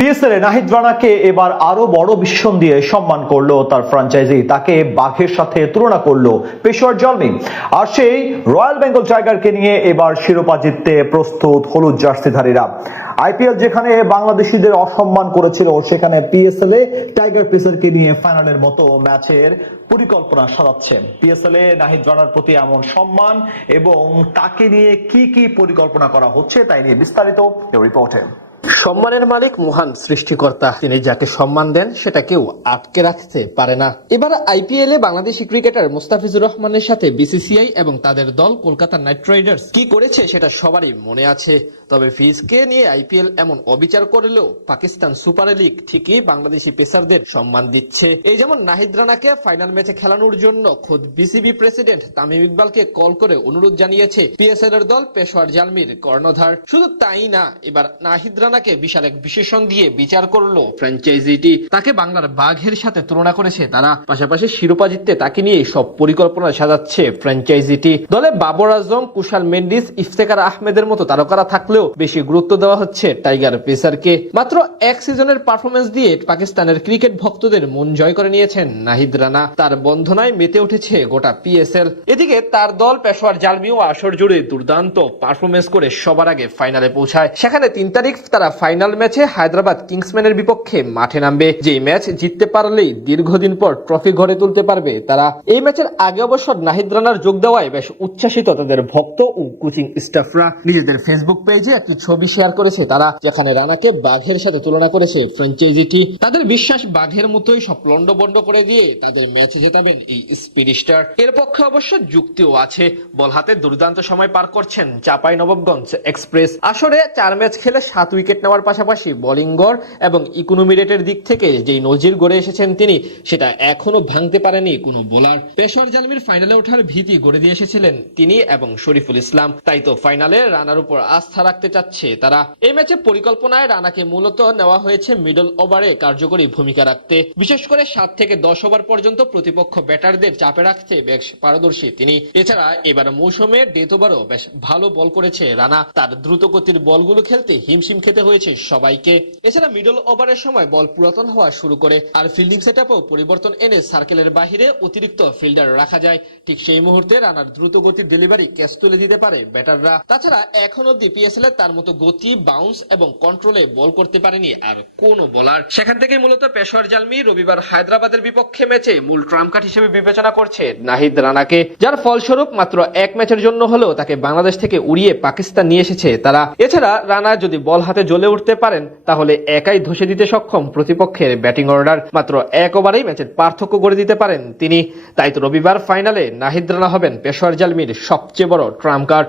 PSL এ নাহিদ রানাকে এবার আরো বড় বিশেষণ দিয়ে সম্মান করলো তার ফ্র্যাঞ্চাইজি। তাকে বাঘের সাথে তুলনা করলো পেশোয়ার জালমি। আর সেই রয়্যাল বেঙ্গল টাইগারকে নিয়ে এবার শিরোপা জিততে প্রস্তুত হলুদ জার্সিধারীরা। আইপিএল যেখানে বাংলাদেশিদের অসম্মান করেছিল, সেখানে পিএসএল এ টাইগার পেসারকে নিয়ে ফাইনালের মতো ম্যাচের পরিকল্পনা সাজাচ্ছে। পিএসএল এ নাহিদ রানার প্রতি এমন সম্মান এবং তাকে নিয়ে কি কি পরিকল্পনা করা হচ্ছে তাই নিয়ে বিস্তারিত রিপোর্টে। সম্মানের মালিক মহান সৃষ্টিকর্তা, তিনি যাকে সম্মান দেন সেটা কেউ আটকে রাখতে পারে না। এবার আইপিএল এ বাংলাদেশি ক্রিকেটার মুস্তাফিজুর রহমানের সাথে বিসিসিআই এবং তাদের দল কলকাতা নাইট রাইডার্স কি করেছে সেটা সবারই মনে আছে। তবে ফিজকে নিয়ে আইপিএল এমন অবিচার করলেও পাকিস্তান সুপার লিগ ঠিকই বাংলাদেশি পেসারদের সম্মান দিচ্ছে। এই যেমন নাহিদ রানাকে ফাইনাল ম্যাচে খেলানোর জন্য খোদ বিসিবি প্রেসিডেন্ট তামিম ইকবালকে কল করে অনুরোধ জানিয়েছে পিএসএল এর দল পেশোয়ার জালমির কর্ণধার। শুধু তাই না, এবার নাহিদ রানাকে বিশাল এক বিশেষণ দিয়ে বিচার করলো ফ্র্যাঞ্চাইজিটি। তাকে বাংলার বাঘের সাথে তুলনা করেছে তারা। পাশাপাশি শিরোপা জিততে তাকে নিয়ে সব পরিকল্পনা সাজাচ্ছে ফ্র্যাঞ্চাইজিটি। দলে বাবর আজম, কুশাল মেন্ডিস, ইফতেখার আহমেদের মতো তারকারা থাকলেও বেশি গুরুত্ব দেওয়া হচ্ছে টাইগার পেসারকে। মাত্র এক সিজনের পারফরমেন্স দিয়ে পাকিস্তানের ক্রিকেট ভক্তদের মন জয় করে নিয়েছেন নাহিদ রানা। তার বন্ধনায় মেতে উঠেছে গোটা পিএসএল। এদিকে তার দল পেশোয়ার জালমিও আসর জুড়ে দুর্দান্ত পারফরমেন্স করে সবার আগে ফাইনালে পৌঁছায়। সেখানে 3 তারিখ তারা ফাইনাল ম্যাচে হায়দ্রাবাদ কিংসম্যানের বিপক্ষে মাঠে নামবে। যে ম্যাচ জিততে পারলেই দীর্ঘদিন পর ট্রফি ঘরে তুলতে পারবে তারা। এই ম্যাচের আগে অবশ্য নাহিদ রানার যোগ দেওয়ায় বেশ উচ্ছ্বাসিত তাদের ভক্ত ও কোচিং স্টাফরা। নিজেদের ফেসবুক পেজে একটি ছবি শেয়ার করেছে তারা, যেখানে রানাকে বাঘের সাথে তুলনা করেছে ফ্র্যাঞ্চাইজিটি। তাদের বিশ্বাস বাঘের মতোই সব লন্ডভন্ড করে দিয়ে তাদের ম্যাচ জেতাবেন এই স্পিড স্টার। এর পক্ষে অবশ্য যুক্তিও আছে। বল হাতে দুর্দান্ত সময় পার করছেন চাঁপাইনবাবগঞ্জ এক্সপ্রেস। আসরে 4 ম্যাচ খেলে 7 উইকেট নেওয়ার পাশাপাশি বোলিং গড় এবং ইকোনমি রেটের দিক থেকে যেই নজির গড়ে এসেছেন তিনি, সেটা এখনো ভাঙতে পারেনি কোনো বোলার। পেশোয়ার জালমির ফাইনালে ওঠার ভীতি গড়ে দিয়ে এসেছিলেন তিনি এবং শরীফুল ইসলাম। তাই তো ফাইনালে রানার উপর আস্থা রাখতে চাচ্ছে তারা। এই ম্যাচে পরিকল্পনায় রানাকে মূলত নেওয়া হয়েছে মিডল ওভারে কার্যকরী ভূমিকা রাখতে। বিশেষ করে 7 থেকে 10 ওভার পর্যন্ত প্রতিপক্ষ ব্যাটারদের চাপে রাখতে বেশ পারদর্শী তিনি। এছাড়া এবার মৌসুমে ডেথ ওভারও বেশ ভালো বল করেছে রানা। তার দ্রুত গতির বলগুলো খেলতে হিমশিম খেতে হয়েছে সবাইকে। এছাড়া মিডল ওভারের সময় বল পুরাতন হওয়া শুরু করে, আর ফিল্ডিং সেটআপেও পরিবর্তন এনে সার্কেলের বাহিরে অতিরিক্ত ফিল্ডার রাখা যায়। ঠিক সেই মুহূর্তে রানার দ্রুত গতির ডেলিভারি ক্যাচ তুলে দিতে পারে ব্যাটাররা। তাছাড়া এখন অব্দি পিএসএল এ তার মতো গতি, বাউন্স এবং কন্ট্রোলে বল করতে পারেনি আর কোন বোলার। সেখান থেকে মূলত পেশোয়ার জালমি রবিবার হায়দ্রাবাদের বিপক্ষে ম্যাচে মূল ট্রাম্প কার্ড হিসেবে বিবেচনা করছে নাহিদ রানাকে, যার ফলস্বরূপ মাত্র এক ম্যাচের জন্য হলেও তাকে বাংলাদেশ থেকে উড়িয়ে পাকিস্তান নিয়ে এসেছে তারা। এছাড়া রানা যদি বল হাতে জ্বলে উঠতে পারেন তাহলে একাই ধসে দিতে সক্ষম প্রতিপক্ষের ব্যাটিং অর্ডার। মাত্র 1 ওভারেই ম্যাচের পার্থক্য গড়ে দিতে পারেন তিনি। তাই তো রবিবার ফাইনালে নাহিদ রানা হবেন পেশোয়ার জালমির সবচেয়ে বড় ট্রাম্প কার্ড।